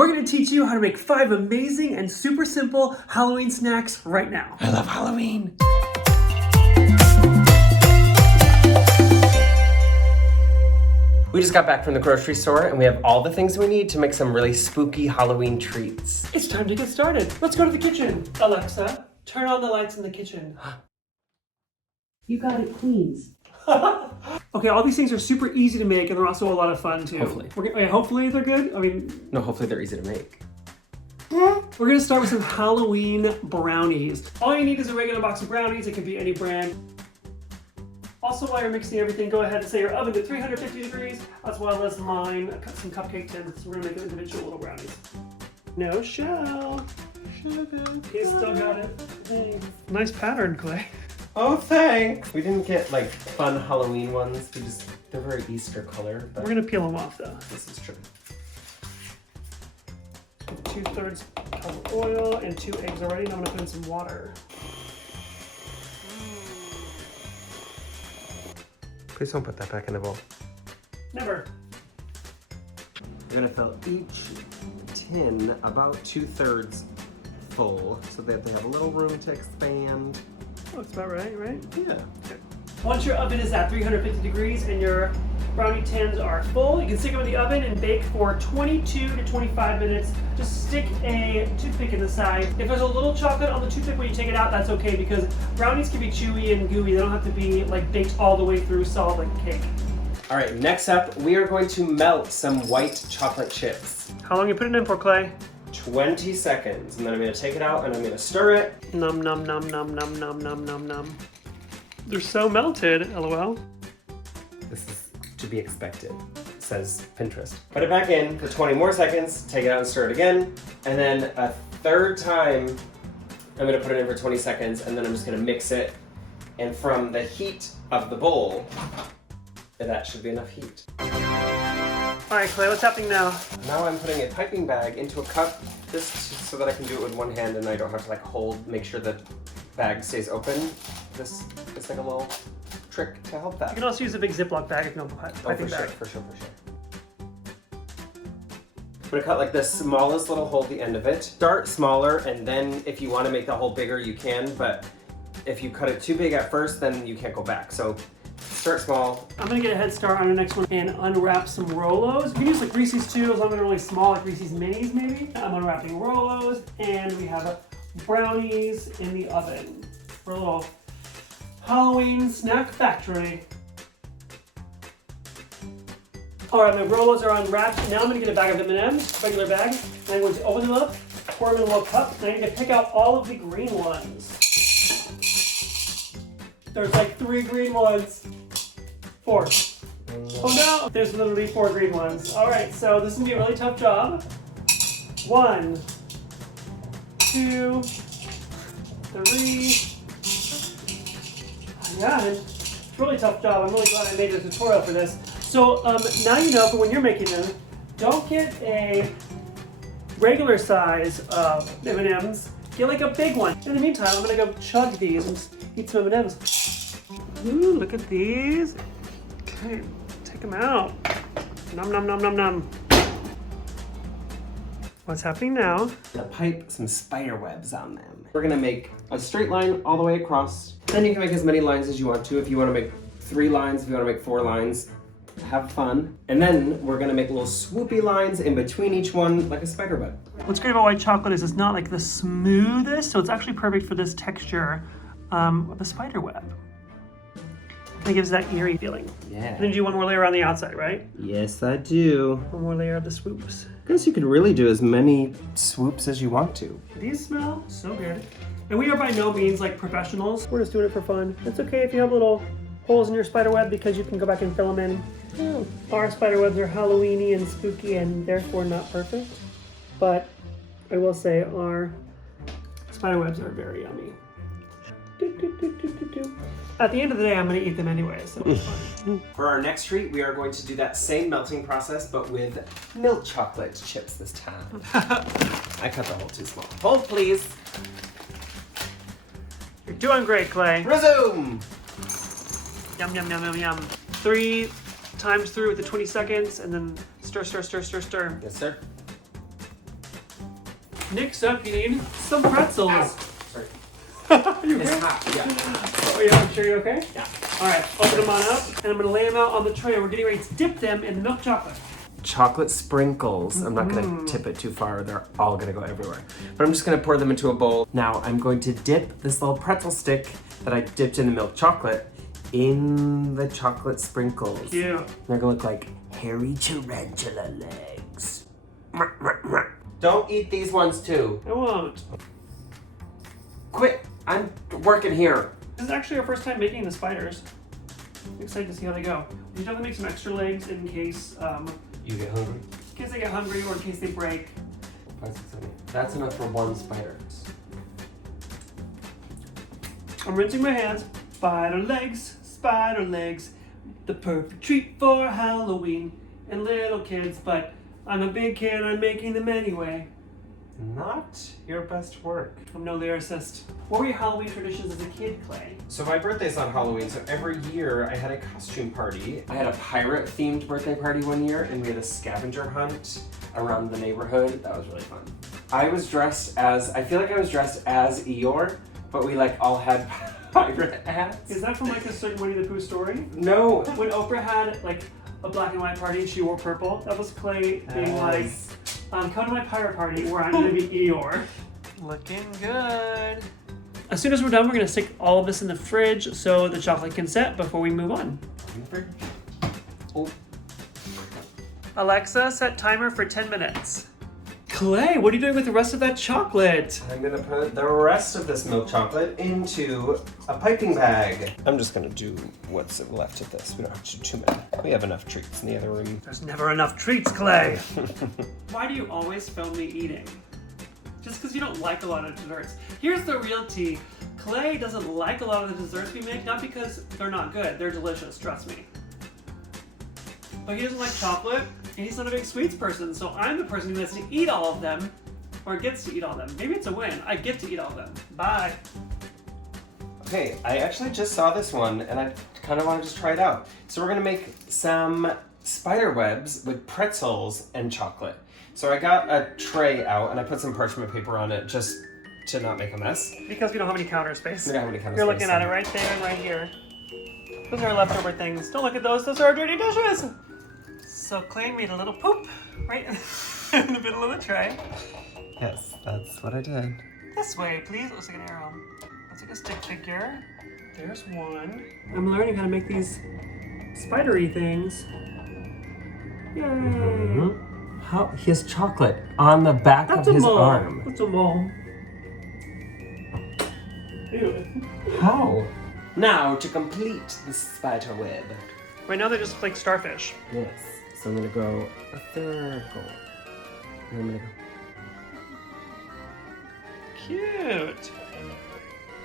We're gonna teach you how to make 5 amazing and super simple Halloween snacks right now. I love Halloween. We just got back from the grocery store and we have all the things we need to make some really spooky Halloween treats. It's time to get started. Let's go to the kitchen. Alexa, turn on the lights in the kitchen. You got it, please. Okay, all these things are super easy to make and they're also a lot of fun too. Hopefully. Hopefully they're good? I mean... No, hopefully they're easy to make. We're gonna start with some Halloween brownies. All you need is a regular box of brownies. It could be any brand. Also, while you're mixing everything, go ahead and set your oven to 350 degrees, as well as mine. Cut some cupcake tins. We're gonna make them individual little brownies. No shell. He's still got it. Thanks. Nice pattern, Clay. Oh, thanks. We didn't get like fun Halloween ones. They're very Easter color. But We're gonna peel them off though. this is true. 2/3 cup of oil and 2 eggs already. Now I'm gonna put in some water. Please don't put that back in the bowl. Never. We're gonna fill each tin about 2/3 full so that they have a little room to expand. Oh, that's about right, right? Yeah. Okay. Once your oven is at 350 degrees and your brownie tins are full, you can stick them in the oven and bake for 22 to 25 minutes. Just stick a toothpick in the side. If there's a little chocolate on the toothpick when you take it out, that's okay because brownies can be chewy and gooey. They don't have to be like baked all the way through solid like cake. All right, next up, we are going to melt some white chocolate chips. How long you put it in for, Clay? 20 seconds, and then I'm gonna take it out and I'm gonna stir it. Num num num num num num num num num. They're so melted, LOL. This is to be expected, says Pinterest. Put it back in for 20 more seconds, take it out and stir it again, and then a third time, I'm gonna put it in for 20 seconds, and then I'm just gonna mix it, and from the heat of the bowl, that should be enough heat. All right, Clay, what's happening now? Now I'm putting a piping bag into a cup, just so that I can do it with one hand and I don't have to like make sure the bag stays open. This is like a little trick to help that. You can also use a big Ziploc bag if you don't have a piping bag. For sure. I'm gonna cut like the smallest little hole at the end of it. Start smaller, and then if you want to make the hole bigger, you can, but if you cut it too big at first, then you can't go back. So start small. I'm gonna get a head start on the next one and unwrap some Rolos. You can use like Reese's too, as long as they're really small, like Reese's Minis maybe. I'm unwrapping Rolos, and we have brownies in the oven for a little Halloween snack factory. All right, my Rolos are unwrapped. Now I'm gonna get a bag of M&Ms, regular bag, and I'm going to open them up, pour them in a little cup, and I'm gonna pick out all of the green ones. There's like 3 green ones. 4. Oh no! There's literally 4 green ones. All right, so this is gonna be a really tough job. 1, 2, 3. Yeah, it's a really tough job. I'm really glad I made a tutorial for this. So now you know for when you're making them, don't get a regular size of M&Ms. Get like a big one. In the meantime, I'm gonna go chug these and eat some M&Ms. Ooh, look at these. Okay, take them out. Nom nom nom nom nom. What's happening now? I'm gonna pipe some spider webs on them. We're gonna make a straight line all the way across. Then you can make as many lines as you want to. If you wanna make 3 lines, if you wanna make 4 lines, have fun. And then we're gonna make little swoopy lines in between each one, like a spider web. What's great about white chocolate is it's not like the smoothest, so it's actually perfect for this texture of a spider web. It gives that eerie feeling. Yeah. And then you do one more layer on the outside, right? Yes, I do. One more layer of the swoops. I guess you could really do as many swoops as you want to. These smell so good. And we are by no means like professionals. We're just doing it for fun. It's okay if you have little holes in your spider web because you can go back and fill them in. Oh, our spider webs are Halloweeny and spooky and therefore not perfect. But I will say our spider webs are very yummy. At the end of the day, I'm going to eat them anyway, so it's fine. For our next treat, we are going to do that same melting process, but with milk chocolate chips this time. I cut the hole too small. Hold, please. You're doing great, Clay. Resume! Yum, yum, yum, yum, yum. 3 times through with the 20 seconds, and then stir, stir, stir, stir, stir. Yes, sir. Next up, you need some pretzels. Sorry. Are you It's okay? hot. Yeah. Oh, yeah, I'm sure you're okay? Yeah. All right, open them on up, and I'm gonna lay them out on the tray. We're getting ready to dip them in the milk chocolate. Chocolate sprinkles. I'm not gonna tip it too far. They're all gonna go everywhere. But I'm just gonna pour them into a bowl. Now I'm going to dip this little pretzel stick that I dipped in the milk chocolate in the chocolate sprinkles. Cute. They're gonna look like hairy tarantula legs. Don't eat these ones too. I won't. Quit. I'm working here. This is actually our first time making the spiders. I'm excited to see how they go. You definitely make some extra legs in case You get hungry? they get hungry or in case they break. That's enough for one spider. I'm rinsing my hands. Spider legs, the perfect treat for Halloween and little kids, but I'm a big kid and I'm making them anyway. Not your best work. I'm no lyricist. What were your Halloween traditions as a kid, Clay? So my birthday's on Halloween, so every year I had a costume party. I had a pirate-themed birthday party one year, and we had a scavenger hunt around the neighborhood. That was really fun. I feel like I was dressed as Eeyore, but we like all had pirate hats. Is that from like a certain Winnie the Pooh story? No. When Oprah had like a black and white party and she wore purple, that was Clay being like, come to my pirate party where I'm gonna be Eeyore. Looking good. As soon as we're done, we're gonna stick all of this in the fridge so the chocolate can set before we move on. Oh. Alexa, set timer for 10 minutes. Clay, what are you doing with the rest of that chocolate? I'm gonna put the rest of this milk chocolate into a piping bag. I'm just gonna do what's left of this. We don't have to do too many. We have enough treats in the other room. There's never enough treats, Clay. Why do you always film me eating? Just because you don't like a lot of desserts. Here's the real tea. Clay doesn't like a lot of the desserts we make, not because they're not good. They're delicious, trust me. But he doesn't like chocolate, and he's not a big sweets person, so I'm the person who has to eat all of them, or gets to eat all of them. Maybe it's a win. I get to eat all of them. Bye. Okay, I actually just saw this one, and I kind of want to just try it out. So we're gonna make some spider webs with pretzels and chocolate. So I got a tray out, and I put some parchment paper on it just to not make a mess. Because we don't have any counter space. We don't have any counter You're space, looking at so- it right there and right here. Those are leftover things. Don't look at those. Those are our dirty dishes. So Clay made a little poop right in the middle of the tray. Yes, that's what I did. This way, please. Looks like an arrow. Looks like a stick figure. There's one. I'm learning how to make these spidery things. Yay! How? He has chocolate on the back of his arm. That's a mole. Ew. How? Now to complete the spider web. Right now they just look like starfish. Yes. So I'm gonna go a circle. And I'm gonna go. Cute.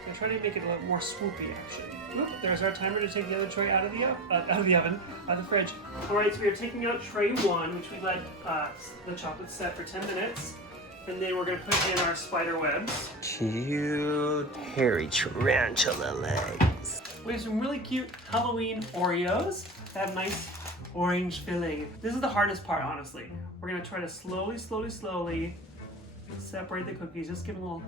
I'm trying to make it a little more swoopy, actually. Oop, there's our timer to take the other tray out of the oven, out of the fridge. All right, so we are taking out tray 1, which we let the chocolate set for 10 minutes, and then we're gonna put in our spider webs. Cute hairy tarantula legs. We have some really cute Halloween Oreos that have nice orange filling. This is the hardest part, honestly. We're gonna try to slowly separate the cookies. Just give them little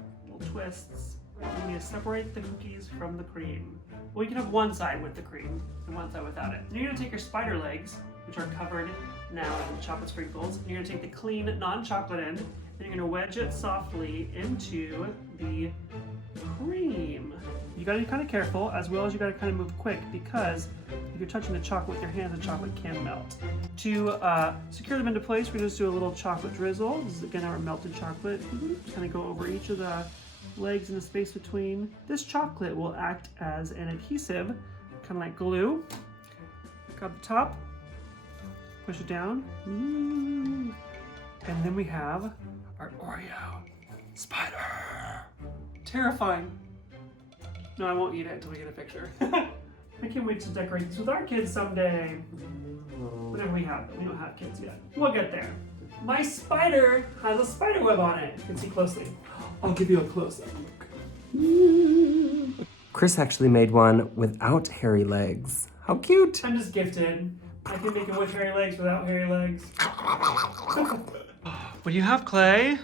twists. We need to separate the cookies from the cream. Well, you can have one side with the cream and one side without it. Then you're gonna take your spider legs, which are covered now in chocolate sprinkles, and you're gonna take the clean non-chocolate end, and you're gonna wedge it softly into the cream. You gotta be kind of careful, as well as you gotta kind of move quick, because if you're touching the chocolate with your hands, the chocolate can melt. To secure them into place, we're gonna just do a little chocolate drizzle. This is again our melted chocolate. Just kind of go over each of the legs in the space between. This chocolate will act as an adhesive, kind of like glue. Grab the top, push it down, and then we have our Oreo spider. Terrifying. No, I won't eat it until we get a picture. I can't wait to decorate this with our kids someday. Whenever we have them. We don't have kids yet. We'll get there. My spider has a spider web on it. You can see closely. I'll give you a close-up look. Chris actually made one without hairy legs. How cute! I'm just gifted. I can make it with hairy legs without hairy legs. What do you have, Clay?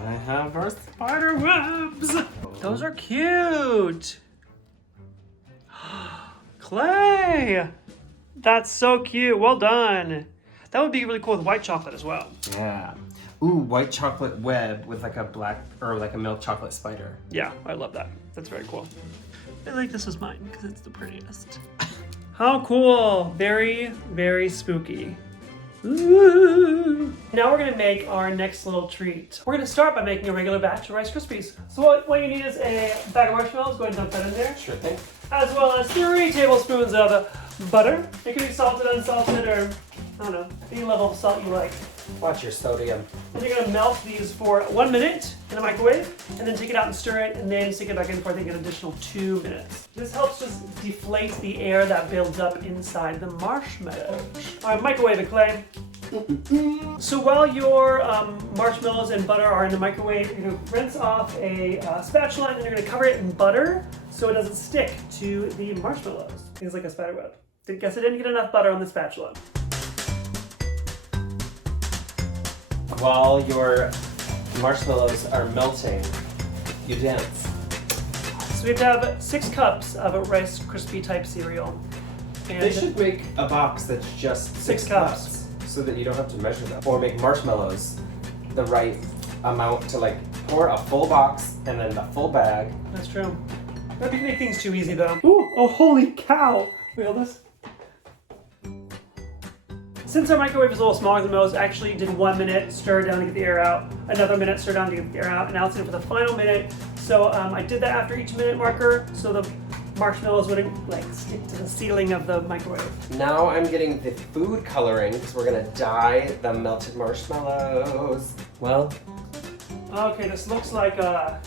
I have our spider webs. Those are cute. Clay. That's so cute. Well done. That would be really cool with white chocolate as well. Yeah. Ooh, white chocolate web with like a black or like a milk chocolate spider. Yeah, I love that. That's very cool. I like this was mine because it's the prettiest. How cool. Very, very spooky. Ooh. Now we're gonna make our next little treat. We're gonna start by making a regular batch of Rice Krispies. So what you need is a bag of marshmallows. Go ahead and dump that in there. Sure thing. As well as 3 tablespoons of butter. It can be salted, unsalted, or I don't know, any level of salt you like. Watch your sodium. And you're gonna melt these for 1 minute in the microwave, and then take it out and stir it, and then stick it back in for I think an additional 2 minutes. This helps just deflate the air that builds up inside the marshmallows. All right, microwave it, Clay. So while your marshmallows and butter are in the microwave, you're gonna rinse off a spatula, and then you're gonna cover it in butter so it doesn't stick to the marshmallows. It's like a spider web. Guess I didn't get enough butter on the spatula. While your marshmallows are melting, you dance. So we have to have 6 cups of a Rice Krispie type cereal. And They should make a box that's just 6 6 cups. so that you don't have to measure them. Or make marshmallows the right amount to like pour a full box and then the full bag. That's true. That would make things too easy though. Ooh, oh holy cow! Wait, hold this. Since our microwave is a little smaller than most, I actually did 1 minute, stir down to get the air out, another minute, stir down to get the air out, and now it's in for the final minute. So I did that after each minute marker, so the marshmallows wouldn't like stick to the ceiling of the microwave. Now I'm getting the food coloring because we're gonna dye the melted marshmallows. Well, Okay, this looks like a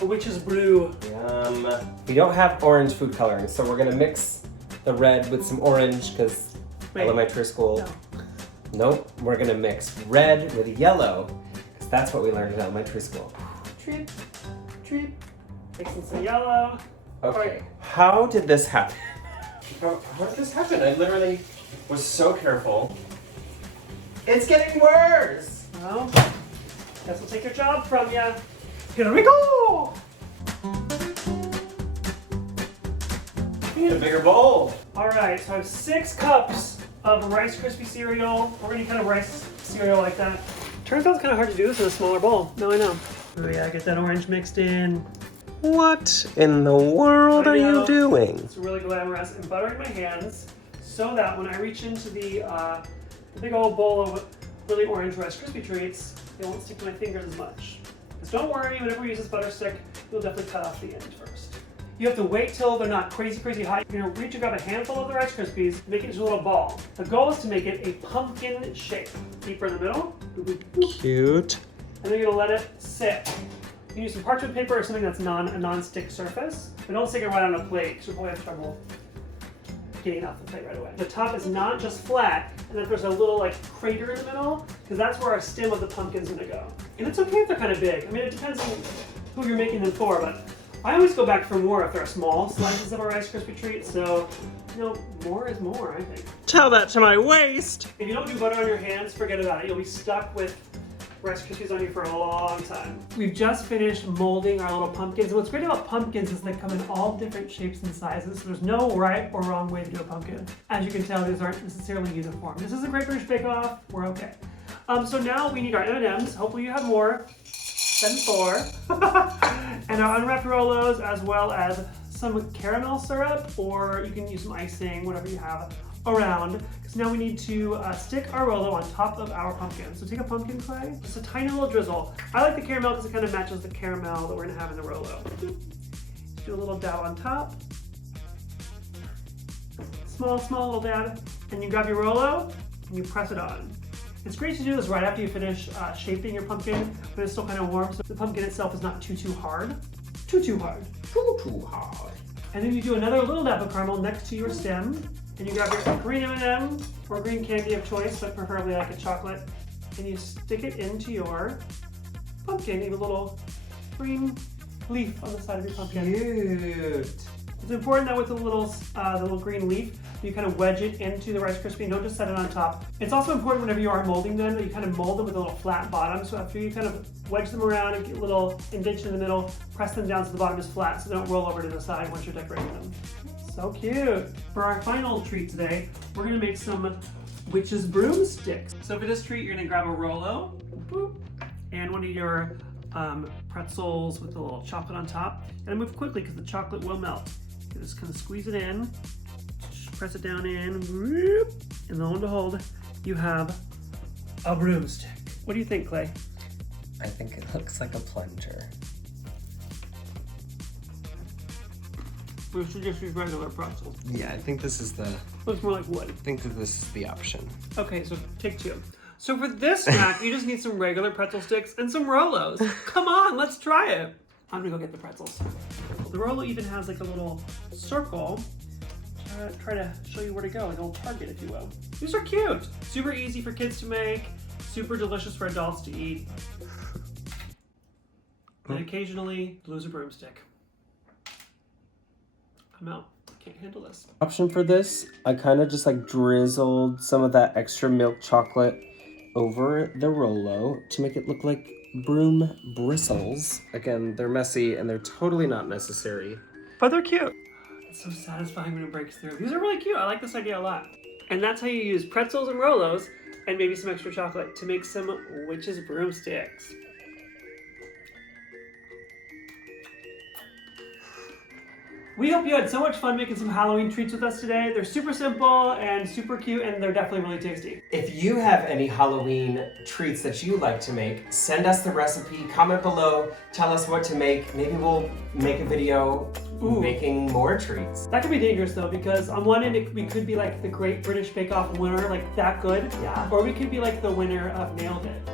witch's brew. we don't have orange food coloring, so we're gonna mix the red with some orange because elementary school. No. Nope, we're gonna mix red with yellow because that's what we learned in elementary school. Treat, treat. Mixing some yellow. Okay, Alright. how did this happen? How did this happen? I literally was so careful. It's getting worse! Well, guess we'll take your job from you. Here we go! We need a bigger bowl. Alright, so I have 6 cups of Rice Krispie cereal. We're gonna kind of rice cereal like that. Turns out it's kind of hard to do this in a smaller bowl. Now I know. Oh yeah, get that orange mixed in. What in the world are you doing? It's really glamorous. And buttering my hands so that when I reach into the big old bowl of really orange Rice Krispie treats, it won't stick to my fingers as much. Because don't worry, whenever we use this butter stick, you'll definitely cut off the end first. You have to wait till they're not crazy hot. You're gonna reach and grab a handful of the Rice Krispies, make it into a little ball. The goal is to make it a pumpkin shape. Deeper in the middle. Boop, boop, boop. Cute. And then you're gonna let it sit. You can use some parchment paper or something that's a non-stick surface, but don't stick it right on a plate because you'll probably have trouble getting off the plate right away. The top is not just flat, and then there's a little like crater in the middle, because that's where our stem of the pumpkin's gonna go. And it's okay if they're kind of big. I mean, it depends on who you're making them for, but I always go back for more if they're small slices of a Rice Krispie treat, so, you know, more is more, I think. Tell that to my waist. If you don't do butter on your hands, forget about it. You'll be stuck with Rice Krispies on you for a long time. We've just finished molding our little pumpkins. And what's great about pumpkins is they come in all different shapes and sizes, so there's no right or wrong way to do a pumpkin. As you can tell, these aren't necessarily uniform. This is a Great British Bake Off, we're okay. So now we need our M&Ms. Hopefully you have more than 4. And our unwrapped Rolos, as well as some caramel syrup, or you can use some icing, whatever you have around. Because now we need to stick our Rolo on top of our pumpkin. So take a pumpkin clay, just a tiny little drizzle. I like the caramel because it kind of matches the caramel that we're gonna have in the Rolo. Just do a little dab on top. Small little dab. And you grab your Rolo and you press it on. It's great to do this right after you finish shaping your pumpkin, but it's still kind of warm, so the pumpkin itself is not too hard. Too hard. Too hard. And then you do another little dab of caramel next to your stem, and you grab your green M&M or green candy of choice, but preferably like a chocolate, and you stick it into your pumpkin. You have a little green leaf on the side of your pumpkin. Cute. It's important that with the little green leaf, You kind of wedge it into the Rice Krispie, don't just set it on top. It's also important whenever you are molding them that you kind of mold them with a little flat bottom. So after you kind of wedge them around and get a little indentation in the middle, press them down so the bottom is flat so they don't roll over to the side once you're decorating them. So cute. For our final treat today, we're gonna make some witch's broomsticks. So for this treat, you're gonna grab a Rolo, boop, and one of your pretzels with a little chocolate on top. And move quickly because the chocolate will melt. You just kind of squeeze it in, just press it down in, whoop, and lo and behold, you have a broomstick. What do you think, Clay? I think it looks like a plunger. We should just use regular pretzels. Yeah, I think this is the. Looks more like wood. I think that this is the option. Okay, so take two. So for this snack, you just need some regular pretzel sticks and some Rolos. Come on, let's try it. I'm gonna go get the pretzels. The Rolo even has like a little circle. Try to show you where to go, like a little target, if you will. These are cute. Super easy for kids to make. Super delicious for adults to eat. And occasionally lose a broomstick. I'm out. I can't handle this. Option for this, I kind of just like drizzled some of that extra milk chocolate over the Rolo to make it look like broom bristles. Again, they're messy and they're totally not necessary. But they're cute. It's so satisfying when it breaks through. These are really cute. I like this idea a lot. And that's how you use pretzels and Rolos and maybe some extra chocolate to make some witch's broomsticks. We hope you had so much fun making some Halloween treats with us today. They're super simple and super cute, and they're definitely really tasty. If you have any Halloween treats that you like to make, send us the recipe, comment below, tell us what to make. Maybe we'll make a video making more treats. That could be dangerous though, because on one end we could be like the Great British Bake Off winner, like that good. Yeah. Or we could be like the winner of Nailed It.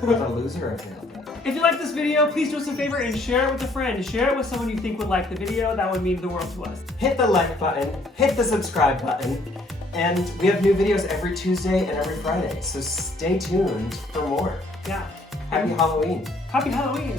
The loser of Nailed It. If you like this video, please do us a favor and share it with a friend. Share it with someone you think would like the video. That would mean the world to us. Hit the like button, hit the subscribe button, and we have new videos every Tuesday and every Friday, so stay tuned for more. Yeah. Happy Halloween. Happy Halloween.